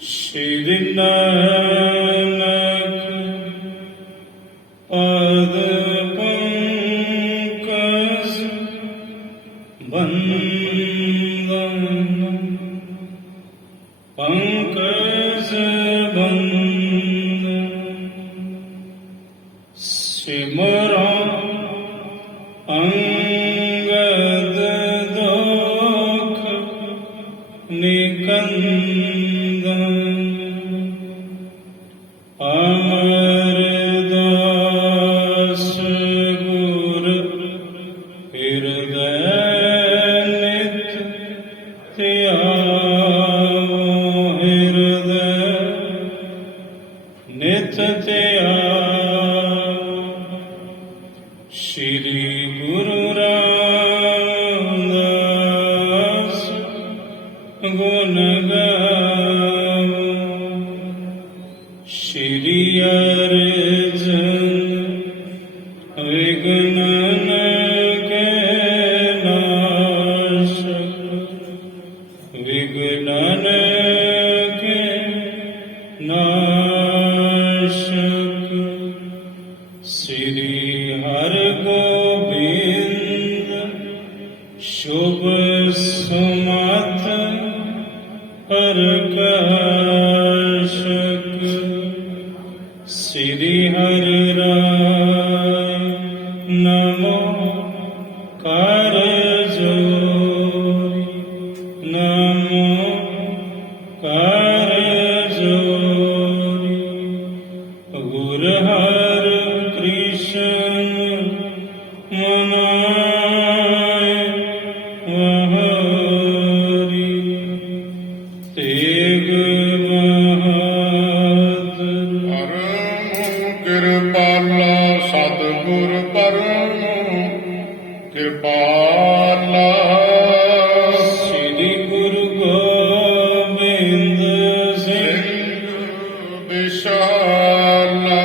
श्री नानक पद पंकज बंदन पंकज बंदन सिमरा अंगद दोख निकंदन अमरदास गुर हृदय नित त्याओ हृदय नित त्याओ श्री गुरु रामदास गुण गाओ श्री अर्जन विघ्नन के नाशक विघ्नन के नाशक श्री हरगोविंद शुभ सुमत प्रकाशक श्री हरि राय नमो कर जोरी नमो कर जोरी गुर हर कृष्ण मनाए वहरी तेग ਕਿਰਪਾਲਾ ਸਤਿਗੁਰ ਪਰਮ ਕਿਰਪਾਲਾ श्री गुरु गोबिंद सिंह ਵਿਸ਼ਾਲਾ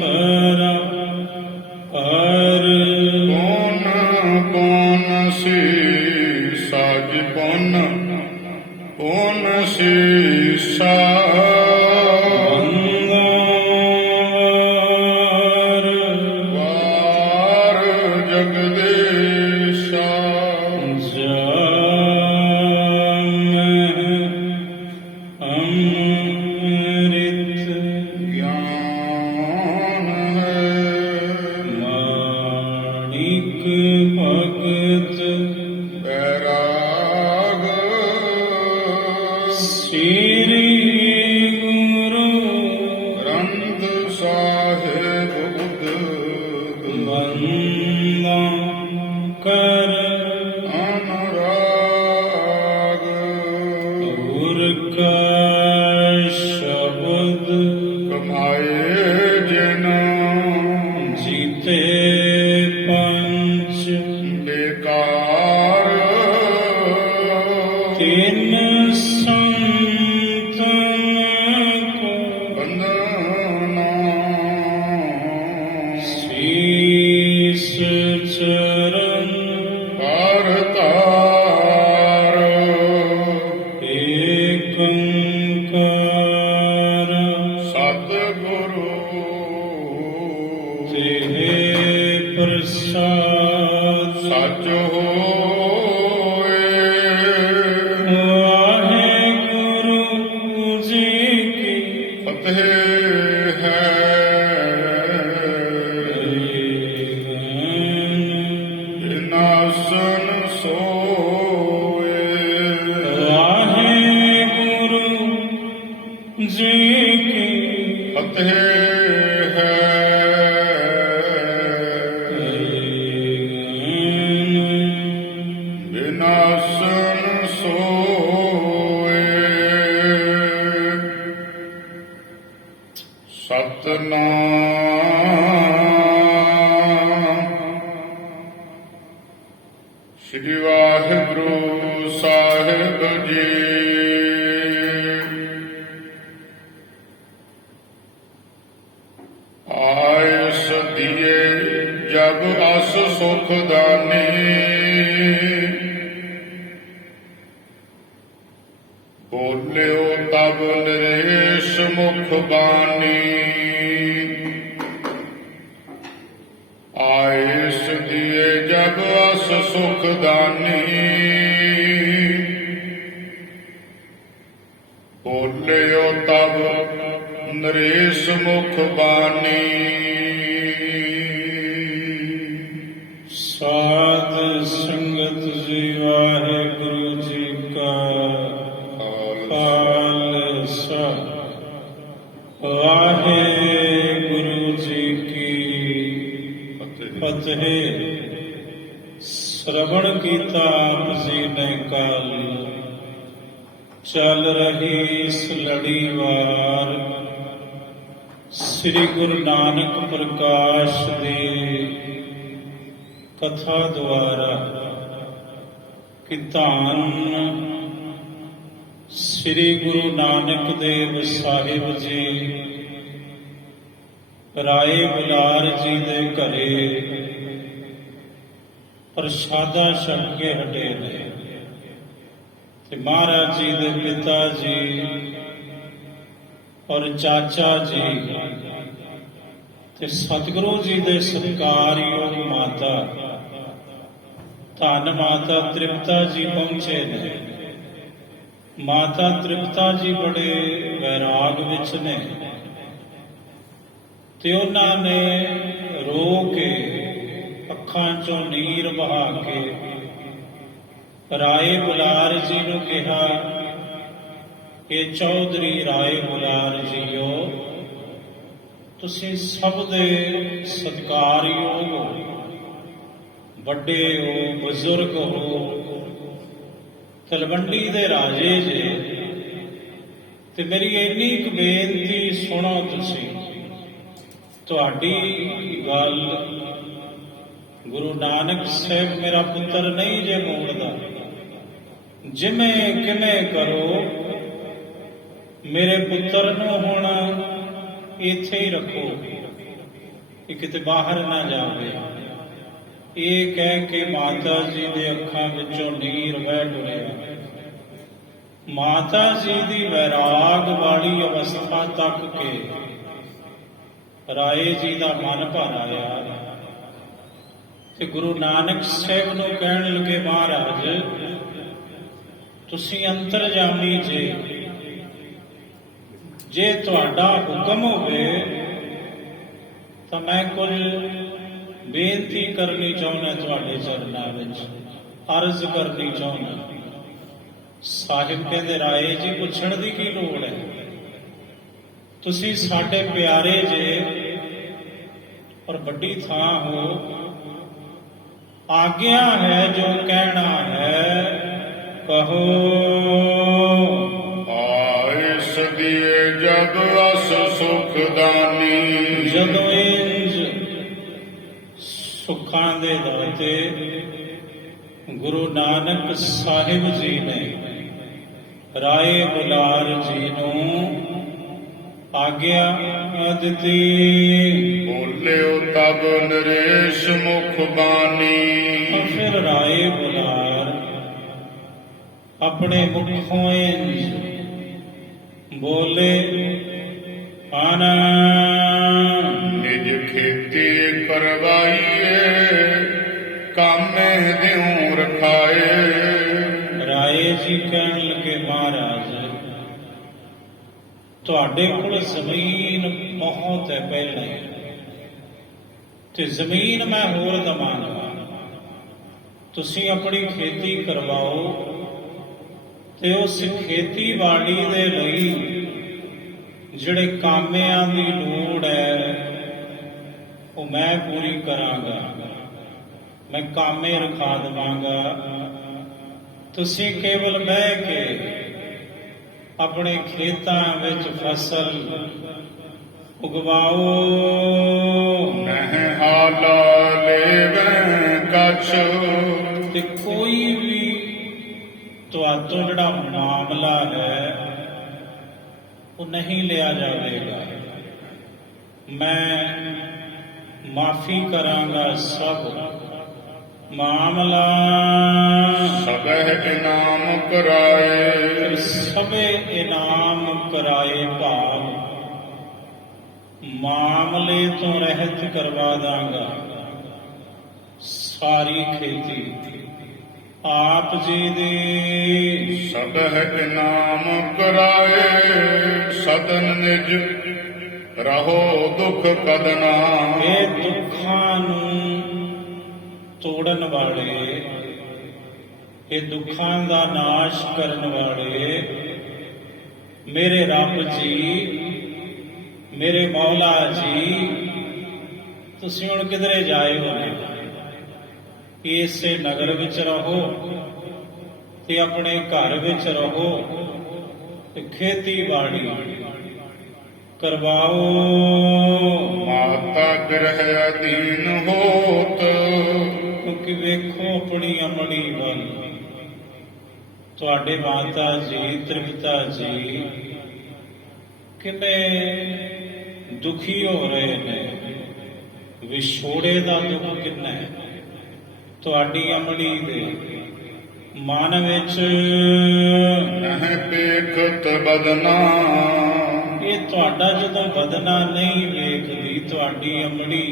तरा हर ਕੌਣ ਕੌਣ ਸੀ ਸਾਜ ਕੌਣ ਸੀਸਾ ਬੰਦਾਰ ਵਾਰ ਜਗਦੀਸ਼ਾ ਜਾਮਹਿ ਅੰਮ੍ਰਿਤ ਗਿਆਨ ਹੈ ਮਾਣਿਕ ਭਗਤ ਬੈਰਾਗ ਸ੍ਰੀ ਗੁਰੂ ਗ੍ਰੰਥ ਸਾਹਿਬ ਉਦਗ ਬੰਦਾ ਕਰ ਅਨੁਰਾਗ ਗੁਰ ਕਾ ਸ਼ਬਦ ਕਮਾਏ ਜਿਨ ਜੀਤੇ ਪੰਚ ਬੇਕਾਰ ਤਿੰਨ ਸੰਤਨ ਕੋ ਬੰਧਨਾ ਸੀਸ ਚਰਨ ਕਰਤਾਰ ਏਕੰਕਾਰ ਸਤਿਗੁਰੂ ਤੇਰੇ ਪ੍ਰਸਾਦ ਸੱਚ ਹੋਏ ਵਾਹਿਗੁਰੂ ਜੀ ਕੀ ਫਤਿਹ ਹੈ ਨਾਸਨ ਸੋਏ ਵਾਹਿਗੁਰੂ ਜੀ ਕੀ ਫਤਿਹ ਹੈ ਵਿਨਾਸ਼ਨ ਸੋਏ ਸਤਨਾਮ ਸ੍ਰੀ ਵਾਹਿਗੁਰੂ ਸਾਹਿਬ ਜੀ ਆਇਸ ਦੀਏ ਜਬ ਅਸ ਸੁਖ ਦਾਨੀ ਬੋਲਿਓ ਤਬ ਨਰੇਸ਼ ਮੁਖ ਬਾਣੀ ਆਇਸ ਦੀਏ ਜਬ ਅਸ ਸੁਖ ਦਾਨੀ ਬੋਲਿਓ ਤਬ ਨਰੇਸ਼ ਮੁਖ ਬਾਣੀ ਸਾਧ ਸੰਗਤ ਜੀ ਵਾਹਿਗੁਰੂ ਜੀ ਕਾ ਖਾਲਸਾ ਵਾਹਿਗੁਰੂ ਜੀ ਕੀ ਫਤਿਹ। ਸ਼੍ਰਵਣ ਕੀਤਾ ਆਪ ਜੀ ਨੇ ਕਾਲ ਚੱਲ ਰਹੀ ਇਸ ਲੜੀਵਾਰ ਸ੍ਰੀ ਗੁਰੂ ਨਾਨਕ ਪ੍ਰਕਾਸ਼ ਦੀ ਕਥਾ ਦੁਆਰਾ ਕਿ ਧੰਨ ਸ੍ਰੀ ਗੁਰੂ ਨਾਨਕ ਦੇਵ ਸਾਹਿਬ ਜੀ ਰਾਏ ਬੁਲਾਰ ਜੀ ਦੇ ਘਰੇ ਪ੍ਰਸ਼ਾਦਾ ਛਕ ਕੇ ਹਟੇ ਨੇ ਤੇ ਮਹਾਰਾਜ ਜੀ ਦੇ ਪਿਤਾ ਜੀ ਔਰ ਚਾਚਾ ਜੀ ਤੇ ਸਤਿਗੁਰੂ ਜੀ ਦੇ ਸਤਿਕਾਰਯੋਗ ਮਾਤਾ ਧੰਨ ਮਾਤਾ ਤ੍ਰਿਪਤਾ ਜੀ ਪਹੁੰਚੇ ਨੇ। ਮਾਤਾ ਤ੍ਰਿਪਤਾ ਜੀ ਬੜੇ ਵੈਰਾਗ ਵਿੱਚ ਨੇ ਤੇ ਉਹਨਾਂ ਨੇ ਰੋ ਕੇ ਅੱਖਾਂ ਚੋਂ ਨੀਰ ਵਹਾ ਕੇ ਰਾਏ ਬੁਲਾਰ ਜੀ ਨੂੰ ਕਿਹਾ ਕਿ ਚੌਧਰੀ ਰਾਏ ਬੁਲਾਰ ਜੀਓ, ਤੁਸੀਂ ਸਭ ਦੇ ਸਤਿਕਾਰਯੋਗ ਹੋ, ਵੱਡੇ ਹੋ, ਬਜ਼ੁਰਗ ਹੋ, ਤਲਵੰਡੀ ਦੇ ਰਾਜੇ ਜੇ, ਤੇ ਮੇਰੀ ਇੰਨੀ ਕੁ ਬੇਨਤੀ ਸੁਣੋ ਤੁਸੀਂ। ਤੁਹਾਡੀ ਗੱਲ ਗੁਰੂ ਨਾਨਕ ਸਾਹਿਬ ਮੇਰਾ ਪੁੱਤਰ ਨਹੀਂ ਜੇ ਮੋੜਦਾ, ਜਿਵੇਂ ਕਿਵੇਂ ਕਰੋ ਮੇਰੇ ਪੁੱਤਰ ਨੂੰ ਹੁਣ ਇੱਥੇ ਹੀ ਰੱਖੋ, ਇਹ ਕਿਤੇ ਬਾਹਰ ਨਾ ਜਾਵੇ। ਇਹ ਕਹਿ ਕੇ ਮਾਤਾ ਜੀ ਦੇ ਅੱਖਾਂ ਵਿੱਚੋਂ ਨੀਰ ਵਹਿ ਡੁਲਿਆ। ਮਾਤਾ ਜੀ ਦੀ ਵੈਰਾਗ ਵਾਲੀ ਅਵਸਥਾ ਤੱਕ ਕੇ ਰਾਏ ਜੀ ਦਾ ਮਨ ਭਰ ਆਇਆ ਤੇ ਗੁਰੂ ਨਾਨਕ ਸਾਹਿਬ ਨੂੰ ਕਹਿਣ ਲੱਗੇ, ਮਹਾਰਾਜ ਤੁਸੀਂ ਅੰਤਰਜਾਮੀ ਜੇ ਤੁਹਾਡਾ ਹੁਕਮ ਹੋਵੇ ਤਾਂ ਮੈਂ ਕੁਝ ਬੇਨਤੀ ਕਰਨੀ ਚਾਹੁੰਦਾ, ਤੁਹਾਡੇ ਚਰਨਾਂ ਵਿੱਚ ਅਰਜ਼ ਕਰਨੀ ਚਾਹੁੰਦਾ। ਸਾਹਿਬ ਕਹਿੰਦੇ, ਰਾਏ ਜੀ ਪੁੱਛਣ ਦੀ ਕੀ ਲੋੜ ਹੈ, ਤੁਸੀਂ ਸਾਡੇ ਪਿਆਰੇ ਜੇ ਔਰ ਵੱਡੀ ਥਾਂ ਹੋ, ਆਗਿਆ ਹੈ ਜੋ ਕਹਿਣਾ ਹੈ ਕਹੋ। ਆਇਸ ਦੀਏ ਜਬ ਅਸ ਸੁਖ ਦਾਨੀ ਜਦੋਂ ਇੰਜ ਸੁੱਖਾਂ ਦੇ ਦਾਤੇ ਗੁਰੂ ਨਾਨਕ ਸਾਹਿਬ ਜੀ ਨੇ ਰਾਏ ਬੁਲਾਰ ਜੀ ਨੂੰ ਆਗਿਆ ਦਿੱਤੀ। ਬੋਲਿਓ ਤਬ ਨਰੇਸ਼ ਮੁਖ ਬਾਣੀ ਫਿਰ ਰਾਏ ਬੁਲਾਰ ਆਪਣੇ ਮੁਖੋਂ ਇੰਜ ਬੋਲੇ, ਆਨਾ ਨਿਜ ਖੇਤੀ ਕਰਵਾਈਏ ਕਾਮੇ ਦਿਉ ਰਖਾਏ। ਰਾਏ ਜੀ ਕਹਿਣ ਲੱਗੇ, ਮਹਾਰਾਜ ਤੁਹਾਡੇ ਕੋਲ ਜ਼ਮੀਨ ਬਹੁਤ ਹੈ ਪਹਿਲਾਂ, ਤੇ ਜ਼ਮੀਨ ਮੈਂ ਹੋਰ ਦਵਾਂਗਾ, ਤੁਸੀਂ ਆਪਣੀ ਖੇਤੀ ਕਰਵਾਓ ਤੇ ਉਸ ਖੇਤੀਬਾੜੀ ਦੇ ਲਈ ਜਿਹੜੇ ਕਾਮਿਆਂ ਦੀ ਲੋੜ ਹੈ ਉਹ ਮੈਂ ਪੂਰੀ ਕਰਾਂਗਾ, ਮੈਂ ਕਾਮੇ ਰਖਾ ਦੇਵਾਂਗਾ। ਤੁਸੀਂ ਕੇਵਲ ਬਹਿ ਕੇ ਆਪਣੇ ਖੇਤਾਂ ਵਿੱਚ ਫਸਲ ਉਗਵਾਓ। ਨਹਿ ਹਾਲਾ ਲੇਵੈ ਕਛ ਤੇ ਕੋਈ ਵੀ ਤੁਹਾਤੋਂ ਜਿਹੜਾ ਮਾਮਲਾ ਹੈ ਉਹ ਨਹੀਂ ਲਿਆ ਜਾਵੇਗਾ, ਮੈਂ ਮਾਫੀ ਕਰਾਂਗਾ ਸਭ ਮਾਮਲਾ। ਸਬਹਿ ਇਨਾਮ ਕਰਾਏ ਸਭੇ ਇਨਾਮ ਕਰਾਏ ਭਾਵ, ਮਾਮਲੇ ਤੋਂ ਰਹਿਤ ਕਰਵਾ ਦਾਂਗਾ ਸਾਰੀ ਖੇਤੀ। ਆਪ ਜੀ ਦੇ ਸਭੈ ਇਨਾਮ ਕਰਾਏ, ਸਦਨ ਨਿਜ ਰਹੋ ਦੁਖ ਕਦਨਾ। ਇਹ ਦੁੱਖਾਂ ਨੂੰ ਤੋੜਨ ਵਾਲੇ, ਇਹ ਦੁੱਖਾਂ ਦਾ ਨਾਸ਼ ਕਰਨ ਵਾਲੇ ਮੇਰੇ ਰੱਬ ਜੀ, ਮੇਰੇ ਮੌਲਾ ਜੀ, ਤੁਸੀਂ ਹੁਣ ਕਿਧਰੇ ਜਾਏ ਹੋ ਨੇ? ਇਸੇ ਨਗਰ ਵਿੱਚ ਰਹੋ ਤੇ ਆਪਣੇ ਘਰ ਵਿੱਚ ਰਹੋ ਤੇ ਖੇਤੀਬਾੜੀ ਕਰਵਾਓ। ਮਾਤਾ ਗ੍ਰਹਿ ਅਧੀਨ ਹੋਤ, ਕਿਉਂਕਿ ਵੇਖੋ ਆਪਣੀ ਅਮੜੀ ਵੱਲ, ਤੁਹਾਡੇ ਮਾਤਾ ਜੀ ਤ੍ਰਿਪਤਾ ਜੀ ਕਿੰਨੇ ਦੁਖੀ ਹੋ ਰਹੇ ਨੇ, ਵਿਛੋੜੇ ਦਾ ਦੁੱਖ ਕਿੰਨਾ ਹੈ। ਤੁਹਾਡੀ ਅਮੜੀ ਦੇ ਮਨ ਵਿੱਚ ਨਹਿ ਪੇਖਤ ਬਦਨਾ। ਇਹ ਤੁਹਾਡਾ ਜਦੋਂ ਬਦਨਾ ਨਹੀਂ ਵੇਖਦੀ, ਤੁਹਾਡੀ ਅਮੜੀ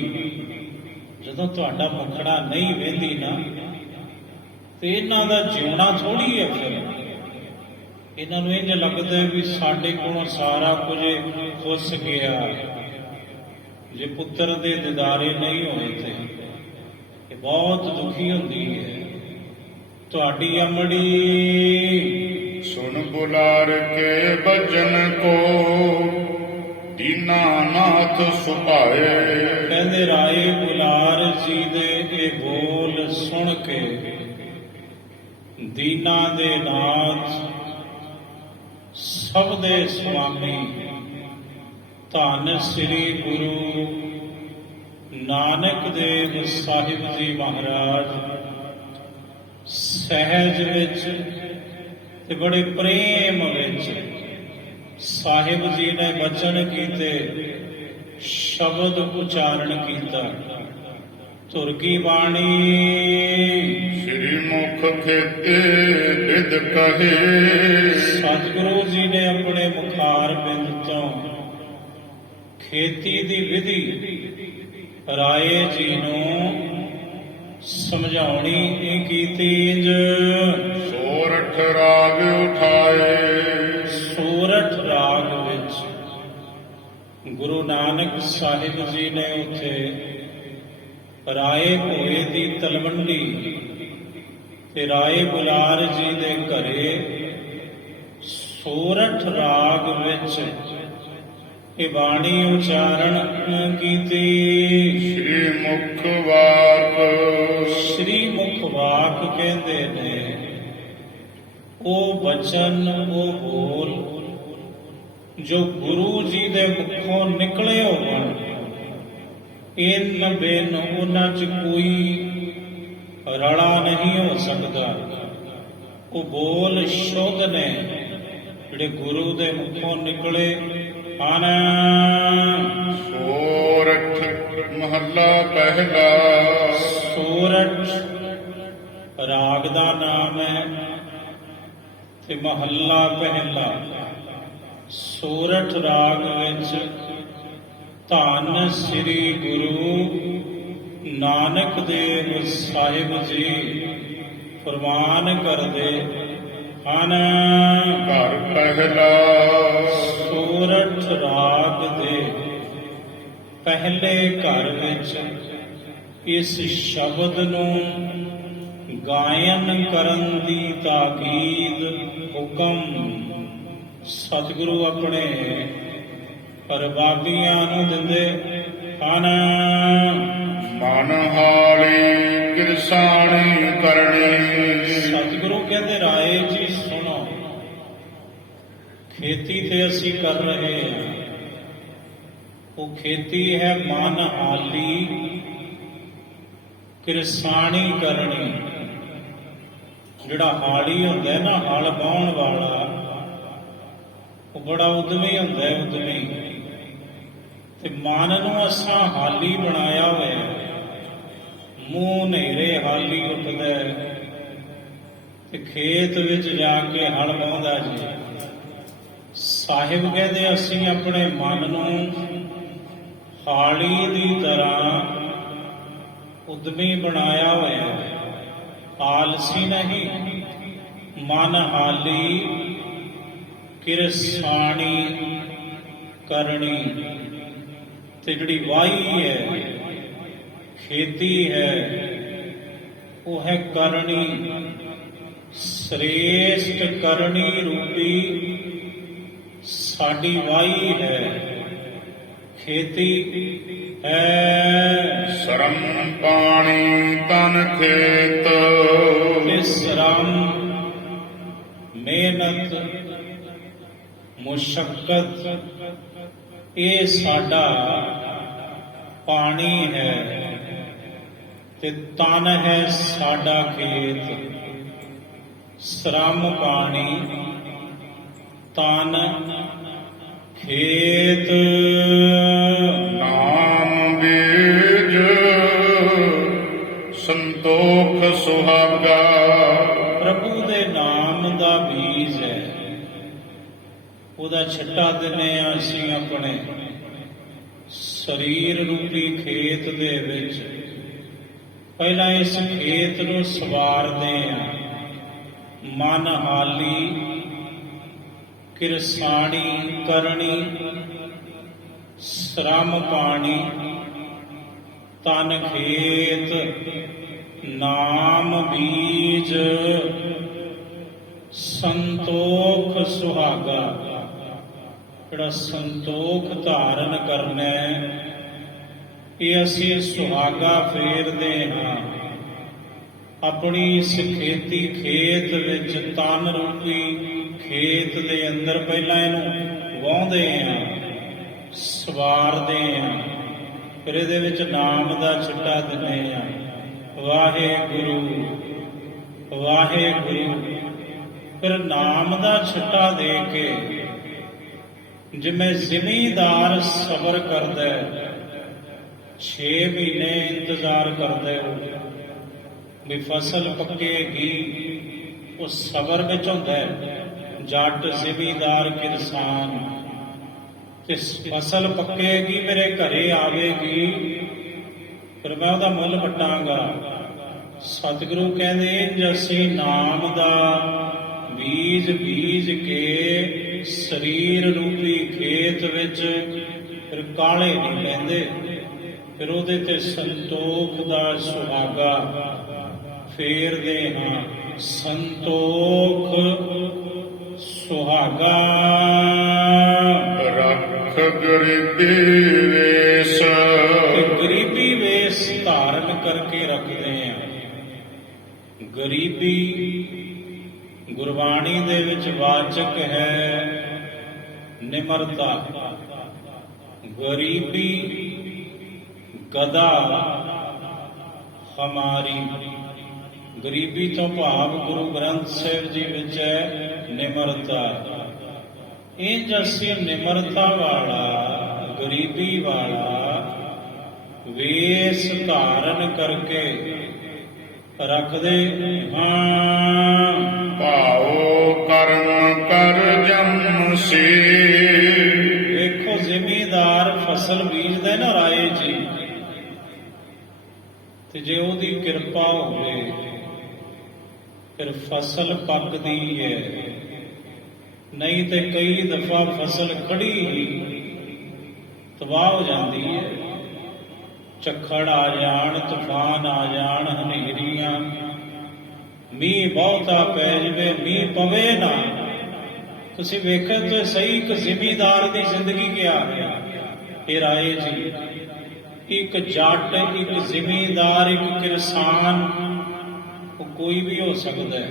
ਜਦੋਂ ਤੁਹਾਡਾ ਮੁਖੜਾ ਨਹੀਂ ਵੇਂਦੀ ਨਾ, ਤੇ ਇਹਨਾਂ ਦਾ ਜਿਉਣਾ ਥੋੜੀ ਹੈ। ਫਿਰ ਇਹਨਾਂ ਨੂੰ ਇੰਝ ਲੱਗਦਾ ਵੀ ਸਾਡੇ ਕੋਲੋਂ ਸਾਰਾ ਕੁਝ ਖੁੱਸ ਗਿਆ। ਜੇ ਪੁੱਤਰ ਦੇ ਦਿਦਾਰੇ ਨਹੀਂ ਹੋਏ ਤੇ ਇਹ ਬਹੁਤ ਦੁਖੀ ਹੁੰਦੀ ਹੈ। ਤੁਹਾਡੀ ਅਮੜੀ ਸੁਣ ਬੁਲਾਰ ਕੇ ਬਚਨ ਕੋ, ਦੀਨਾਨਾਥ ਸੁਭਾਏ। ਕਹਿੰਦੇ ਰਾਏ ਬੁਲਾਰ ਜੀ ਦੇ ਇਹ ਬੋਲ ਸੁਣ ਕੇ ਦੀਨਾ ਦੇ ਨਾਥ, ਸਭ ਦੇ ਸੁਆਮੀ ਧੰਨ ਸ੍ਰੀ ਗੁਰੂ ਨਾਨਕ ਦੇਵ ਸਾਹਿਬ ਜੀ ਮਹਾਰਾਜ ਸਹਿਜ ਵਿੱਚ ਤੇ ਬੜੇ ਪ੍ਰੇਮ ਵਿੱਚ ਸਾਹਿਬ ਜੀ ਨੇ ਬਚਨ ਕੀਤੇ, ਸ਼ਬਦ ਉਚਾਰਨ ਕੀਤਾ। ਧੁਰ ਕੀ ਬਾਣੀ ਸ੍ਰੀ ਮੁਖ ਖੇਤੇ ਵਿਦ ਕਹੇ। ਸਤਿਗੁਰੂ ਜੀ ਨੇ ਆਪਣੇ ਮੁਖਾਰ ਬਿੰਦ ਤੋਂ ਖੇਤੀ ਦੀ ਵਿਧੀ ਰਾਏ ਜੀ ਨੂੰ ਸਮਝਾਉਣੀ ਇਹ ਕੀਤੀ। ਸੋਰਠ ਰਾਗ ਉਠਾਏ। ਸੋਰਠ ਰਾਗ ਵਿੱਚ ਗੁਰੂ ਨਾਨਕ ਸਾਹਿਬ ਜੀ ਨੇ ਉੱਥੇ ਰਾਏ ਭੋਏ ਦੀ ਤਲਵੰਡੀ ਤੇ ਰਾਏ ਬੁਲਾਰ ਜੀ ਦੇ ਘਰੇ ਸੋਰਠ ਰਾਗ ਵਿੱਚ ਇਹ ਬਾਣੀ ਉਚਾਰਨ ਕੀਤੀ। ਸ੍ਰੀ ਮੁਖ ਵਾਕ। ਸ੍ਰੀ ਮੁਖ ਵਾਕ ਕਹਿੰਦੇ ਨੇ ਉਹ ਬਚਨ, ਉਹ ਬੋਲ ਜੋ ਗੁਰੂ ਜੀ ਦੇ ਮੁਖੋਂ ਨਿਕਲੇ ਹੋਣ। ਇਨ ਬਿਨ ਉਹਨਾਂ 'ਚ ਕੋਈ ਰਲਾ ਨਹੀਂ ਹੋ ਸਕਦਾ। ਉਹ ਬੋਲ ਸ਼ੁੱਧ ਨੇ ਜਿਹੜੇ ਗੁਰੂ ਦੇ ਮੁਖੋਂ ਨਿਕਲੇ ਹਨ। ਸੋਰਠ ਮਹੱਲਾ ਪਹਿਲਾ। ਸੋਰਠ ਰਾਗ ਦਾ ਨਾਮ ਹੈ ਤੇ ਮਹੱਲਾ ਪਹਿਲਾ। ਸੋਰਠ ਰਾਗ ਵਿੱਚ ਧੰਨ ਸ੍ਰੀ ਗੁਰੂ ਨਾਨਕ ਦੇਵ ਸਾਹਿਬ ਜੀ ਫਰਮਾਨ ਕਰਦੇ ਹਨ। ਘਰ ਪਹਿਲਾ। ਸੋਰਠ ਰਾਗ ਦੇ ਪਹਿਲੇ ਘਰ ਵਿੱਚ ਇਸ ਸ਼ਬਦ ਨੂੰ ਗਾਇਨ ਕਰਨ ਦੀ ਤਾਕੀਦ ਹੁਕਮ ਸਤਿਗੁਰੂ ਆਪਣੇ ਪਰਬਾਬੀਆਂ ਨੂੰ ਦਿੰਦੇ ਹਨ। ਮਨ ਹਾਲੀ ਕਿਰਸਾਣੀ ਕਰਨੀ। ਸਤਿਗੁਰੂ ਕਹਿੰਦੇ ਰਾਏ ਜੀ ਸੁਣੋ, ਖੇਤੀ ਤੇ ਅਸੀਂ ਕਰ ਰਹੇ ਹਾਂ, ਉਹ ਖੇਤੀ ਹੈ ਮਨ ਹਾਲੀ ਕਿਰਸਾਣੀ ਕਰਨੀ। ਜਿਹੜਾ ਹਾਲੀ ਹੁੰਦਾ ਨਾ, ਹਲ ਬਾਉਣ ਵਾਲਾ, ਉਹ ਬੜਾ ਉਦਮੀ ਹੁੰਦਾ ਹੈ, ਉਦਮੀ। ਤੇ ਮਨ ਨੂੰ ਅਸਾਂ ਹਾਲੀ ਬਣਾਇਆ ਹੋਇਆ, ਮੂੰਹ ਨੇਰੇ ਹਾਲੀ ਉੱਠਦਾ ਤੇ ਖੇਤ ਵਿੱਚ ਜਾ ਕੇ ਹਲ ਵਾਹੁੰਦਾ ਜੀ। ਸਾਹਿਬ ਕਹਿੰਦੇ ਅਸੀਂ ਆਪਣੇ ਮਨ ਨੂੰ ਹਾਲੀ ਦੀ ਤਰ੍ਹਾਂ ਉਦਮੀ ਬਣਾਇਆ ਹੋਇਆ ਹੈ, ਆਲਸੀ ਨਹੀਂ। ਮਨ ਹਾਲੀ ਕਿਰਸਾਣੀ ਕਰਨੀ, ਤੇ ਜਿਹੜੀ ਵਾਹੀ ਹੈ, ਖੇਤੀ ਹੈ, ਉਹ ਹੈ ਕਰਨੀ। ਸ੍ਰੇਸ਼ਟ ਕਰਨੀ ਰੂਪੀ ਸਾਡੀ ਵਾਹੀ ਹੈ, ਖੇਤੀ ਹੈ। ਸ਼ਰਮ ਪਾਣੀ ਤਨ ਖੇਤ, ਤੇ ਸ਼ਰਮ, ਮਿਹਨਤ, ਮੁਸ਼ੱਕਤ, ਇਹ ਸਾਡਾ ਪਾਣੀ ਹੈ, ਤੇ ਤਨ ਹੈ ਸਾਡਾ ਖੇਤ। ਸ਼ਰਮ ਪਾਣੀ, ਤਨ ਖੇਤ। ਨਾਮ ਬੀਜ ਸੰਤੋਖ ਸੁਹਾਗਾ, ਪ੍ਰਭੂ ਦੇ ਨਾਮ ਦਾ ਬੀਜ ਹੈ, ਉਹਦਾ ਛਿੱਟਾ ਦਿੰਦੇ ਹਾਂ ਅਸੀਂ ਆਪਣੇ ਸਰੀਰ ਰੂਪੀ ਖੇਤ ਦੇ ਵਿੱਚ। ਪਹਿਲਾਂ ਇਸ ਖੇਤ ਨੂੰ ਸਵਾਰਦੇ ਹਾਂ। ਮਨ ਹਾਲੀ ਕਿਰਸਾਣੀ ਕਰਨੀ, ਸ਼ਰਮ ਪਾਣੀ ਤਨ ਖੇਤ। ਨਾਮ ਬੀਜ ਸੰਤੋਖ ਸੁਹਾਗਾ, ਜਿਹੜਾ ਸੰਤੋਖ ਧਾਰਨ ਕਰਨਾ ਹੈ, ਇਹ ਅਸੀਂ ਸੁਹਾਗਾ ਫੇਰਦੇ ਹਾਂ। ਆਪਣੀ ਇਸ ਖੇਤੀ ਖੇਤ ਵਿੱਚ ਤਨ ਰੂਪੀ ਖੇਤ ਦੇ ਅੰਦਰ ਪਹਿਲਾਂ ਇਹਨੂੰ ਵਾਹੁੰਦੇ ਹਾਂ, ਸਵਾਰਦੇ ਹਾਂ, ਫਿਰ ਇਹਦੇ ਵਿੱਚ ਨਾਮ ਦਾ ਛਿੱਟਾ ਦਿੰਦੇ ਹਾਂ, ਵਾਹਿਗੁਰੂ ਵਾਹਿਗੁਰੂ। ਫਿਰ ਨਾਮ ਦਾ ਛਿੱਟਾ ਦੇ ਕੇ, ਜਿਵੇਂ ਜ਼ਿਮੀਂਦਾਰ ਸਬਰ ਕਰਦਾ, 6 ਮਹੀਨੇ ਇੰਤਜ਼ਾਰ ਕਰਦੇ ਹੋ ਵੀ ਫਸਲ ਪੱਕੇਗੀ, ਉਹ ਸਬਰ ਵਿੱਚ ਹੁੰਦਾ ਹੈ। ਜੱਟ, ਜ਼ਿਮੀਂਦਾਰ, ਕਿਸਾਨ, ਤੇ ਫਸਲ ਪੱਕੇਗੀ, ਮੇਰੇ ਘਰੇ ਆਵੇਗੀ, ਫਿਰ ਮੈਂ ਉਹਦਾ ਮੁੱਲ ਵਟਾਂਗਾ। ਸਤਿਗੁਰੂ ਕਹਿੰਦੇ ਇੰਝ ਅਸੀਂ ਨਾਮ ਦਾ ਬੀਜ ਬੀਜ ਕੇ ਸਰੀਰ ਰੂਪੀ ਖੇਤ ਵਿੱਚ ਫਿਰ ਕਾਲੇ ਨਹੀਂ ਲੈਂਦੇ, ਫਿਰ ਉਹਦੇ ਤੇ ਸੰਤੋਖ ਦਾ ਸੁਹਾਗਾ ਫੇਰਦੇ ਹਾਂ। ਸੰਤੋਖ ਸੁਹਾਗਾ ਰੱਖ ਗਰੀਬੀ ਵੇਸ, ਤੇ ਗਰੀਬੀ ਵੇਸ ਧਾਰਨ ਕਰਕੇ ਰੱਖਦੇ ਹਾਂ। ਗਰੀਬੀ ਗੁਰਬਾਣੀ ਦੇ ਵਿੱਚ ਵਾਚਕ ਹੈ ਨਿਮਰਤਾ। ਗਰੀਬੀ ਗਦਾ ਹਮਾਰੀ, ਗਰੀਬੀ ਤੋਂ ਭਾਵ ਗੁਰੂ ਗ੍ਰੰਥ ਸਾਹਿਬ ਜੀ ਵਿੱਚ ਹੈ ਨਿਮਰਤਾ। ਇੰਝ ਅਸੀਂ ਨਿਮਰਤਾ ਵਾਲਾ, ਗਰੀਬੀ ਵਾਲਾ ਵੇਸ ਧਾਰਨ ਕਰਕੇ ਰੱਖਦੇ ਹਾਂ। ਭਾਉ ਕਰਮ ਕਰ ਜਮ ਸੀ, ਵੇਖੋ ਜ਼ਿਮੀਂਦਾਰ ਫਸਲ ਬੀਜਦਾ ਨਾ ਰਾਏ ਜੀ, ਤੇ ਜੇ ਉਹਦੀ ਕਿਰਪਾ ਹੋਵੇ ਫਿਰ ਫਸਲ ਪੱਕਦੀ ਹੈ, ਨਹੀਂ ਤੇ ਕਈ ਦਫਾ ਫਸਲ ਖੜੀ ਹੀ ਤਬਾਹ ਹੋ ਜਾਂਦੀ ਹੈ। ਝੱਖੜ ਆ ਜਾਣ, ਤੂਫਾਨ ਆ ਜਾਣ, ਹਨੇਰੀਆਂ, ਮੀਂਹ ਬਹੁਤਾ ਪੈ ਜਾਵੇ, ਮੀਂਹ ਪਵੇ ਨਾ। ਤੁਸੀਂ ਵੇਖੋ ਤੇ ਸਹੀ ਇੱਕ ਜ਼ਿਮੀਂਦਾਰ ਦੀ ਜ਼ਿੰਦਗੀ ਕਿਆ ਹੈ। ਫਿਰ ਆਏ ਜੀ, ਇੱਕ ਜੱਟ, ਇੱਕ ਜ਼ਿਮੀਂਦਾਰ, ਇੱਕ ਕਿਸਾਨ, ਉਹ ਕੋਈ ਵੀ ਹੋ ਸਕਦਾ ਹੈ,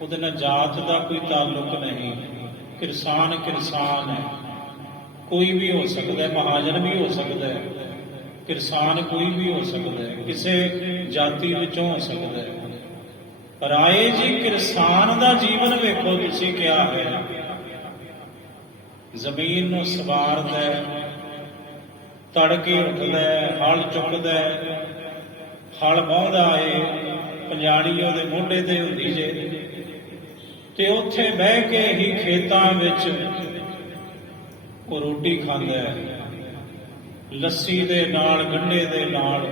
ਉਹਦੇ ਨਾਲ ਜਾਤ ਦਾ ਕੋਈ ਤਾਲੁਕ ਨਹੀਂ। ਕਿਸਾਨ ਕਿਸਾਨ ਹੈ, ਕੋਈ ਵੀ ਹੋ ਸਕਦਾ ਹੈ, ਮਹਾਜਨ ਵੀ ਹੋ ਸਕਦਾ ਹੈ, ਕਿਸਾਨ ਕੋਈ ਵੀ ਹੋ ਸਕਦਾ ਹੈ, ਕਿਸੇ ਜਾਤੀ ਵਿੱਚੋਂ ਹੋ ਸਕਦਾ ਹੈ। ਪਰ ਆਏ ਜੀ ਕਿਸਾਨ ਦਾ ਜੀਵਨ ਵੇਖੋ ਤੁਸੀਂ ਕਿਹਾ ਹੈ। ਜ਼ਮੀਨ ਨੂੰ ਸਵਾਰਦਾ, ਤੜਕੇ ਉੱਠਦਾ, ਹਲ ਚੁੱਕਦਾ, ਹਲ ਵਾਹੁੰਦਾ ਏ, ਪੰਜਾਲੀ ਉਹਦੇ ਮੋਢੇ ਤੇ ਹੁੰਦੀ ਜੇ, ਤੇ ਉੱਥੇ ਬਹਿ ਕੇ ਹੀ ਖੇਤਾਂ ਵਿੱਚ ਉਹ ਰੋਟੀ ਖਾਂਦਾ ਹੈ, ਲੱਸੀ ਦੇ ਨਾਲ, ਗੰਢੇ ਦੇ ਨਾਲ।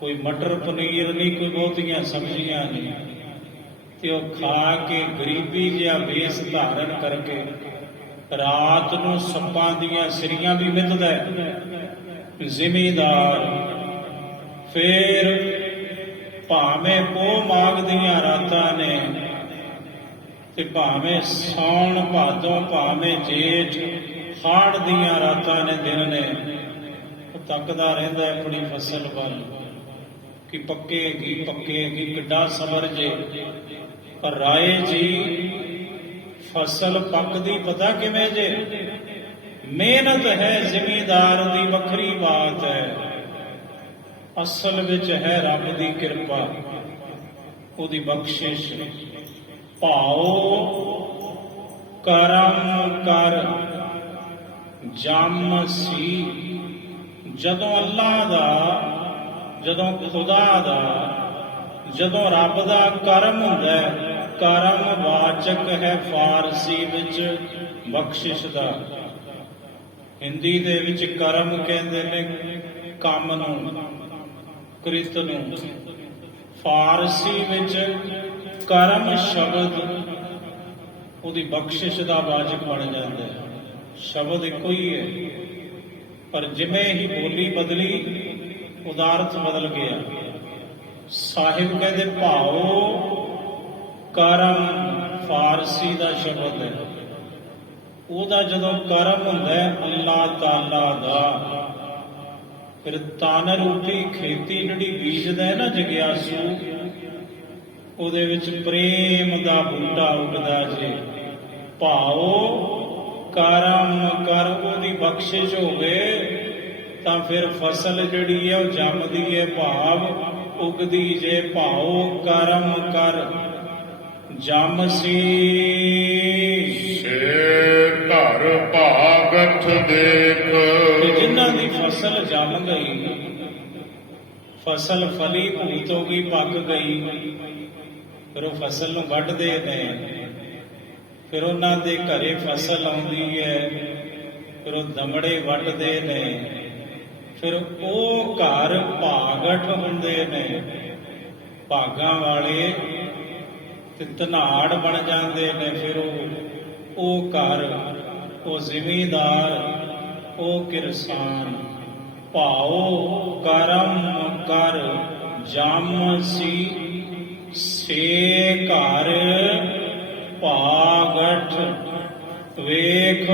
ਕੋਈ ਮਟਰ ਪਨੀਰ ਨਹੀਂ, ਕੋਈ ਬਹੁਤੀਆਂ ਸਬਜ਼ੀਆਂ ਨਹੀਂ, ਤੇ ਉਹ ਖਾ ਕੇ ਗਰੀਬੀ ਜਿਹਾ ਵੇਸ ਧਾਰਨ ਕਰਕੇ ਰਾਤ ਨੂੰ ਸੱਪਾਂ ਦੀਆਂ ਸਿਰੀਆਂ ਵੀ ਮਿੱਧਦਾ ਜ਼ਿਮੀਦਾਰ। ਫੇਰ ਭਾਵੇਂ ਪੋਹ ਮਾਘ ਦੀਆਂ ਰਾਤਾਂ ਨੇ, ਤੇ ਭਾਵੇਂ ਸਾਉਣ ਭਾਦੋਂ, ਭਾਵੇਂ ਜੇਠ ਹਾੜ ਦੀਆਂ ਰਾਤਾਂ ਨੇ, ਦਿਨ ਨੇ, ਉਹ ਤੱਕਦਾ ਰਹਿੰਦਾ ਆਪਣੀ ਫਸਲ ਵੱਲ ਕਿ ਪੱਕੇਗੀ ਪੱਕੇਗੀ, ਕਿੱਡਾ ਸਬਰ ਜੇ। ਪਰ ਰਾਏ ਜੀ, ਫਸਲ ਪੱਕਦੀ ਪਤਾ ਕਿਵੇਂ ਜੇ? ਮਿਹਨਤ ਹੈ ਜ਼ਿਮੀਦਾਰ ਦੀ, ਵੱਖਰੀ ਬਾਤ ਹੈ। ਅਸਲ ਵਿੱਚ ਹੈ ਰੱਬ ਦੀ ਕਿਰਪਾ, ਉਹਦੀ ਬਖਸ਼ਿਸ਼। ਭਾਉ ਕਰਮ ਕਰ ਜਮ ਸੀ। ਜਦੋਂ ਅੱਲਾਹ ਦਾ, ਜਦੋਂ ਖੁਦਾ ਦਾ, ਜਦੋਂ ਰੱਬ ਦਾ ਕਰਮ ਹੁੰਦਾ, ਕਰਮ ਵਾਚਕ ਹੈ ਫਾਰਸੀ ਵਿੱਚ ਬਖਸ਼ਿਸ਼ ਦਾ। ਹਿੰਦੀ ਦੇ ਵਿੱਚ ਕਰਮ ਕਹਿੰਦੇ ਨੇ ਕੰਮ ਨੂੰ, ਕ੍ਰਿਤ ਨੂੰ। ਫਾਰਸੀ ਵਿੱਚ ਕਰਮ ਸ਼ਬਦ ਉਹਦੀ ਬਖਸ਼ਿਸ਼ ਦਾ ਵਾਚਕ ਬਣ ਜਾਂਦਾ ਹੈ। ਸ਼ਬਦ ਇੱਕੋ ਹੀ ਹੈ, ਪਰ ਜਿਵੇਂ ਹੀ ਬੋਲੀ ਬਦਲੀ, ਉਹਦਾ ਅਰਥ ਬਦਲ ਗਿਆ। ਸਾਹਿਬ ਕਹਿੰਦੇ ਭਾਉ ਕਰਮ ਫਾਰਸੀ ਦਾ ਸ਼ਬਦ ਹੈ, ਉਹਦਾ ਜਦੋਂ ਕਰਮ ਹੁੰਦਾ ਅੱਲਾਹ ਤਾਲਾ ਦਾ, ਫਿਰ ਤਨ ਰੂਪੀ ਖੇਤੀ ਜਿਹੜੀ ਬੀਜਦਾ ਹੈ ਨਾ ਜਗਿਆਸੂ, ਉਹਦੇ ਵਿੱਚ ਪ੍ਰੇਮ ਦਾ ਬੂਟਾ ਉੱਗਦਾ ਜੇ। ਭਾਉ ਕਰਮ ਕਰ, ਉਹਦੀ ਬਖਸ਼ਿਸ਼ ਹੋਵੇ ਤਾਂ ਫਿਰ ਫਸਲ ਜਿਹੜੀ ਹੈ ਉਹ ਜੰਮਦੀ ਹੈ, ਭਾਵ ਉਗਦੀ ਜੇ। ਭਾਉ ਕਰਮ ਕਰ ਜਮ ਸੀ। ਸੇ ਘਰ ਭਾਗਠ ਦੇਖ। ਤੇ ਜਿਨ੍ਹਾਂ ਦੀ ਫਸਲ ਜੰਮ ਗਈ, ਫਸਲ ਫਲੀ ਭੂਤ ਹੋ ਗਈ, ਪੱਕ ਗਈ, ਫਿਰ ਉਹ ਫਸਲ ਨੂੰ ਵੱਢਦੇ ਨੇ, ਫਿਰ ਉਹਨਾਂ ਦੇ ਘਰੇ ਫਸਲ ਆਉਂਦੀ ਹੈ, ਫਿਰ ਉਹ ਦਮੜੇ ਵੱਢਦੇ ਨੇ, ਫਿਰ ਉਹ ਘਰ ਭਾਗਠ ਹੁੰਦੇ ਨੇ, ਭਾਗਾਂ ਵਾਲੇ, ਤੇ ਧਨਾੜ ਬਣ ਜਾਂਦੇ ਨੇ। ਫਿਰ ਉਹ ਘਰ, ਉਹ ਜ਼ਿਮੀਦਾਰ, ਉਹ ਕਿਰਸਾਨ। ਭਾਉ ਕਰਮ ਕਰ ਜਮ ਸੀ। ਸੇ ਘਰ ਭਾਗਠ ਵੇਖ।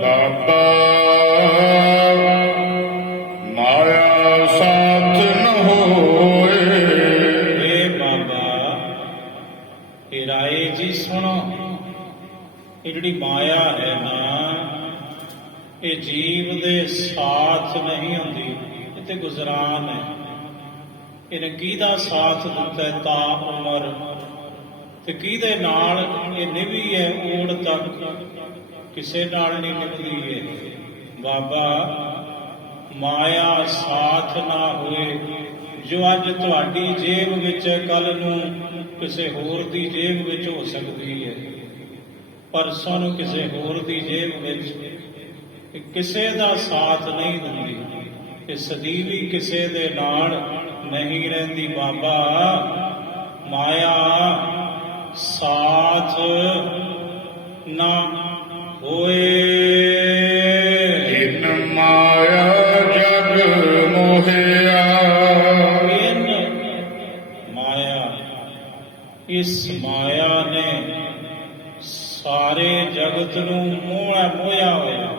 ਬਾਬਾ ਮਾਇਆ ਸਾਥ ਨ ਹੋਏ। ਇਹ ਬਾਬਾ, ਇਹ ਰਾਏ ਜੀ ਸੁਣੋ, ਇਹ ਜਿਹੜੀ ਮਾਇਆ ਹੈ ਨਾ, ਇਹ ਜੀਵ ਦੇ ਸਾਥ ਨਹੀਂ ਹੁੰਦੀ, ਇਹ ਤੇ ਗੁਜ਼ਰਾਨ ਹੈ। ਇਹਨੇ ਕਿਹਦਾ ਸਾਥ ਦਿੱਤਾ ਤਾ ਉਮਰ, ਤੇ ਕਿਹਦੇ ਨਾਲ ਇਹ ਨਿਭੀ ਹੈ ਓੜ ਤੱਕ, ਕਿਸੇ ਨਾਲ ਨਹੀਂ ਨਿਭਦੀ ਹੈ। ਬਾਬਾ ਮਾਇਆ ਸਾਥ ਨਾ ਹੋਏ, ਜੋ ਅੱਜ ਤੁਹਾਡੀ ਜੇਬ ਵਿੱਚ ਹੈ, ਕੱਲ ਨੂੰ ਕਿਸੇ ਹੋਰ ਦੀ ਜੇਬ ਵਿੱਚ ਹੋ ਸਕਦੀ ਹੈ, ਪਰਸੋਂ ਨੂੰ ਕਿਸੇ ਹੋਰ ਦੀ ਜੇਬ ਵਿੱਚ। ਕਿਸੇ ਦਾ ਸਾਥ ਨਹੀਂ ਦਿੰਦੀ, ਇਹ ਸਦੀਵੀ ਕਿਸੇ ਦੇ ਨਾਲ ਨਹੀਂ ਰਹਿੰਦੀ। ਬਾਬਾ ਮਾਇਆ ਸਾਥ ਨਾ ਹੋਏ। ਇਨ ਮਾਇਆ ਜਗ ਮੋਹਿਆ। ਇਨ ਮਾਇਆ, ਇਸ ਮਾਇਆ ਨੇ ਸਾਰੇ ਜਗਤ ਨੂੰ ਮੋਹਿਆ ਹੋਇਆ,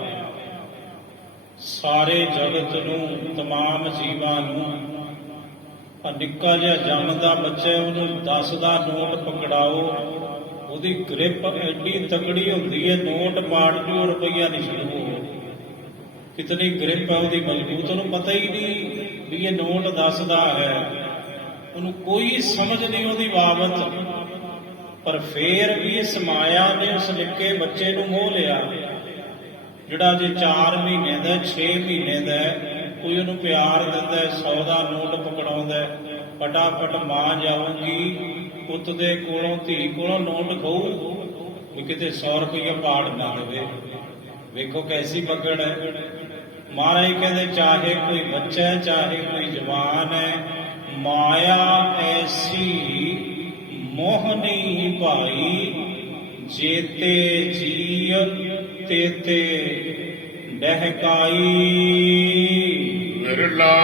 ਸਾਰੇ ਜਗਤ ਨੂੰ, ਤਮਾਮ ਜੀਵਾਂ ਨੂੰ। ਆ ਨਿੱਕਾ ਜਿਹਾ ਜੰਮਦਾ ਬੱਚਾ, ਉਹਨੂੰ 10 ਦਾ ਨੋਟ ਪਕੜਾਓ, ਉਹਦੀ ਗ੍ਰਿਪ ਐਡੀ ਤਕੜੀ ਹੁੰਦੀ ਹੈ, ਨੋਟ ਪਾੜ ਜੂ, ਰੁਪਈਆ ਨਹੀਂ ਸ਼ੁਰੂ ਹੋ। ਕਿਤਨੀ ਗ੍ਰਿਪ ਹੈ ਉਹਦੀ, ਮਜ਼ਬੂਤ। ਉਹਨੂੰ ਪਤਾ ਹੀ ਨਹੀਂ ਵੀ ਇਹ ਨੋਟ 10 ਦਾ ਹੈ, ਉਹਨੂੰ ਕੋਈ ਸਮਝ ਨਹੀਂ ਉਹਦੀ ਬਾਬਤ। ਪਰ ਫੇਰ ਵੀ ਇਸ ਮਾਇਆ ਨੇ ਉਸ ਨਿੱਕੇ ਬੱਚੇ ਨੂੰ ਮੋਹ ਲਿਆ, ਜਿਹੜਾ ਜੇ 4 ਮਹੀਨੇ ਦਾ, 6 ਮਹੀਨੇ ਦਾ, ਕੋਈ ਉਹਨੂੰ ਪਿਆਰ ਦਿੰਦਾ, 100 ਦਾ ਨੋਟ ਪਕੜਾਉਂਦਾ, ਫਟਾਫਟ ਮਾਂ ਜਾਊਗੀ, ਪੁੱਤ ਦੇ ਕੋਲੋਂ ਧੀ ਕੋਲੋਂ ਨੋਟ ਖਾਊ ਵੀ ਕਿਤੇ 100 ਰੁਪਈਆ ਪਾੜ ਨਾ ਦੇਵੇ। ਵੇਖੋ ਕੈਸੀ ਪਕੜ ਹੈ। ਮਹਾਰਾਜ ਕਹਿੰਦੇ ਚਾਹੇ ਕੋਈ ਬੱਚਾ ਹੈ ਚਾਹੇ ਕੋਈ ਜਵਾਨ ਹੈ, ਮਾਇਆ ਐਸੀ ਮੋਹਨੀ ਭਾਈ, ਜੇਤੇ ਜੀਅ ਤੇਤੇ ਡਹਿਕਾਈ। ਵਿਰਲਾ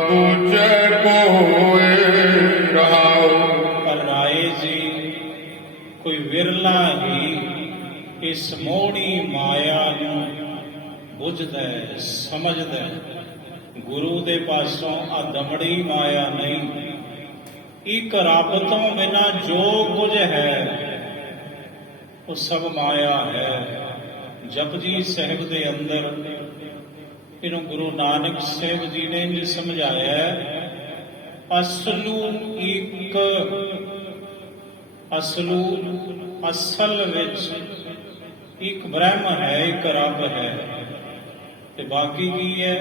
ਬੁਝੈ ਕੋਇ ਰਹਾਉ। ਪਰ ਰਾਏ ਜੀ ਕੋਈ ਵਿਰਲਾ ਹੀ ਇਸ ਮੋਹਣੀ ਮਾਇਆ ਨੂੰ ਬੁੱਝਦਾ ਹੈ, ਸਮਝਦਾ ਹੈ। ਗੁਰੂ ਦੇ ਪਾਸੋਂ ਆ ਦਮੜੀ ਮਾਇਆ ਨਹੀਂ। ਇੱਕ ਰੱਬ ਤੋਂ ਬਿਨਾਂ ਜੋ ਕੁਝ ਹੈ ਉਹ ਸਭ ਮਾਇਆ ਹੈ। ਜਪਜੀ ਸਾਹਿਬ ਦੇ ਅੰਦਰ ਇਹਨੂੰ ਗੁਰੂ ਨਾਨਕ ਸਾਹਿਬ ਜੀ ਨੇ ਇੰਝ ਸਮਝਾਇਆ ਹੈ, ਅਸਲੂ ਇੱਕ, ਅਸਲ ਵਿੱਚ ਇੱਕ ਬ੍ਰਹਮ ਹੈ, ਇੱਕ ਰੱਬ ਹੈ, ਤੇ ਬਾਕੀ ਕੀ ਹੈ?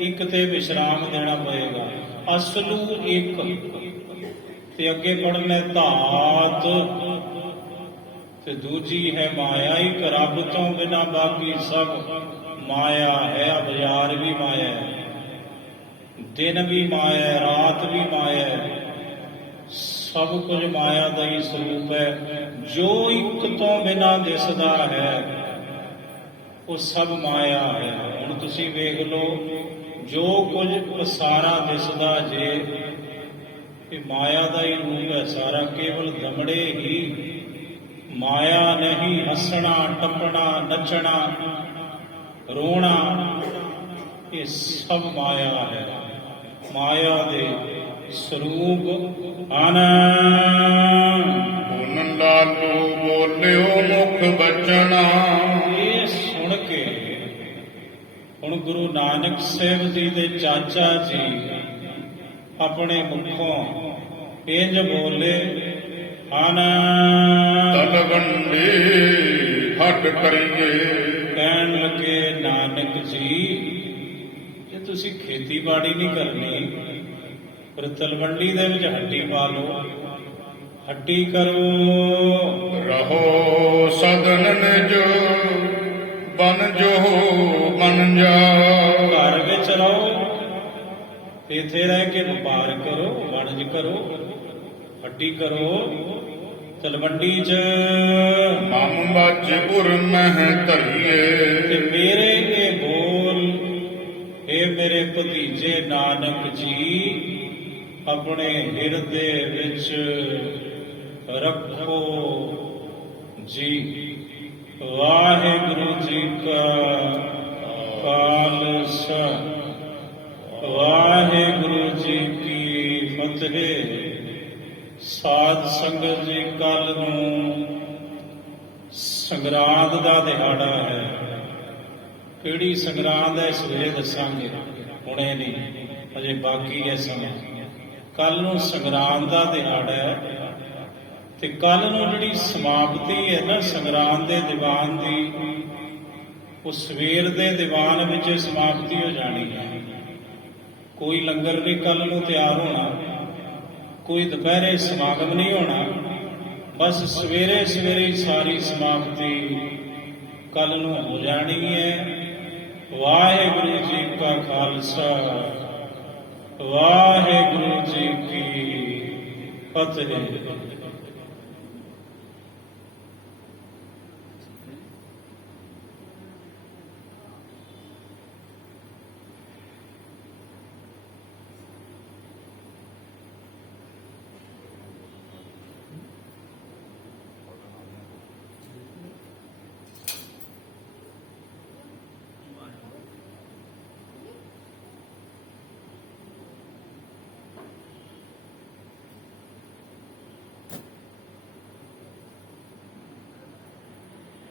ਇੱਕ ਤੇ ਵਿਸ਼ਰਾਮ ਦੇਣਾ ਪਏਗਾ। ਅਸਲੂ ਇੱਕ, ਤੇ ਅੱਗੇ ਪੜ੍ਹਨਾ ਧਾਤ, ਤੇ ਦੂਜੀ ਹੈ ਮਾਇਆ। ਇੱਕ ਰੱਬ ਤੋਂ ਬਿਨਾਂ ਬਾਕੀ ਸਭ ਮਾਇਆ ਹੈ। ਆ ਬਾਜ਼ਾਰ ਵੀ ਮਾਇਆ ਹੈ, ਦਿਨ ਵੀ ਮਾਇਆ ਹੈ, ਰਾਤ ਵੀ ਮਾਇਆ ਹੈ, ਸਭ ਕੁਝ ਮਾਇਆ ਦਾ ਹੀ ਸਰੂਪ ਹੈ। ਜੋ ਇੱਕ ਤੋਂ ਬਿਨਾਂ ਦਿਸਦਾ ਹੈ ਉਹ ਸਭ ਮਾਇਆ ਹੈ। ਹੁਣ ਤੁਸੀਂ ਵੇਖ ਲਓ, ਜੋ ਕੁਝ ਸਾਰਾ ਦਿਸਦਾ ਜੇ ਇਹ ਮਾਇਆ ਦਾ ਹੀ ਰੂਪ ਹੈ ਸਾਰਾ, ਕੇਵਲ ਦਮੜੇ ਹੀ ਮਾਇਆ ਨਹੀਂ। ਹੱਸਣਾ, ਟੱਪਣਾ, ਨੱਚਣਾ, ਰੋਣਾ, ਇਹ ਸਭ ਮਾਇਆ ਹੈ। ਮਾਇਆ ਦੇ ਸਰੂਪ ਹਨ। ਹੁਨ ਲਾਲੂ ਬੋਲਿਓ ਮੁਖ ਬਚਨਾ। ਇਹ ਸੁਣ ਕੇ ਹੁਣ ਗੁਰੂ ਨਾਨਕ ਸਾਹਿਬ ਜੀ ਦੇ ਚਾਚਾ ਜੀ ਆਪਣੇ ਮੁਖੋਂ ਇੰਜ ਬੋਲੇ ਹਨ। ਤਲਵੰਡੀ ਹੱਟ ਕਰੀਏ। ਕਹਿਣ ਲੱਗੇ ਨਾਨਕ ਜੀ, ਜੇ ਤੁਸੀਂ ਖੇਤੀਬਾੜੀ ਨਹੀਂ ਕਰਨੀ ਪਰ ਤਲਵੰਡੀ ਦੇ ਵਿੱਚ ਹੱਟੀ ਪਾ ਲਓ, ਹੱਟੀ ਕਰੋ। ਰਹੋ ਸਦਨ ਨਿਜ ਬਨ ਜੋ ਬਨ ਜਾ। ਘਰ ਵਿੱਚ ਰਹੋ, ਇੱਥੇ ਰਹਿ ਕੇ ਵਪਾਰ ਕਰੋ, ਵਣਜ ਕਰੋ, ਹੱਟੀ ਕਰੋ। ਤਲਵੰਡੀ ਚ ਮਮ ਬਚ ਪੁਰ ਮਹਿ ਧਰੀਏ। ਤੇ ਮੇਰੇ ਇਹ ਬੋਲ, ਇਹ ਮੇਰੇ ਭਤੀਜੇ ਨਾਨਕ ਜੀ ਆਪਣੇ ਹਿਰਦੇ ਵਿੱਚ ਰੱਖੋ ਜੀ। ਵਾਹਿਗੁਰੂ ਜੀ ਕਾ ਖਾਲਸਾ, ਵਾਹਿਗੁਰੂ ਜੀ ਕੀ ਫਤਿਹ। ਸਾਧ ਸੰਗਤ ਜੀ, ਕੱਲ ਨੂੰ ਸੰਗਰਾਂਦ ਦਾ ਦਿਹਾੜਾ ਹੈ। ਕਿਹੜੀ ਸੰਗਰਾਂਦ ਹੈ ਸਵੇਰੇ ਦੱਸਾਂਗੇ, ਹੁਣੇ ਨਹੀਂ, ਅਜੇ ਬਾਕੀ ਹੈ ਸਮਾਂ। ਕੱਲ ਨੂੰ ਸੰਗਰਾਂਦ ਦਾ ਦਿਹਾੜਾ ਹੈ, ਤੇ ਕੱਲ ਨੂੰ ਜਿਹੜੀ ਸਮਾਪਤੀ ਹੈ ਨਾ ਸੰਗਰਾਂਦ ਦੇ ਦੀਵਾਨ ਦੀ, ਉਹ ਸਵੇਰ ਦੇ ਦੀਵਾਨ ਵਿੱਚ ਸਮਾਪਤੀ ਹੋ ਜਾਣੀ ਹੈ। ਕੋਈ ਲੰਗਰ ਨਹੀਂ ਕੱਲ ਨੂੰ ਤਿਆਰ ਹੋਣਾ, ਕੋਈ ਦੁਪਹਿਰੇ ਸਮਾਗਮ ਨਹੀਂ ਹੋਣਾ, ਬਸ ਸਵੇਰੇ ਸਵੇਰੇ ਹੀ ਸਾਰੀ ਸਮਾਪਤੀ ਕੱਲ ਨੂੰ ਹੋ ਜਾਣੀ ਹੈ। ਵਾਹਿਗੁਰੂ ਜੀ ਕਾ ਖਾਲਸਾ, ਵਾਹਿਗੁਰੂ ਜੀ ਕੀ ਫਤਿਹ।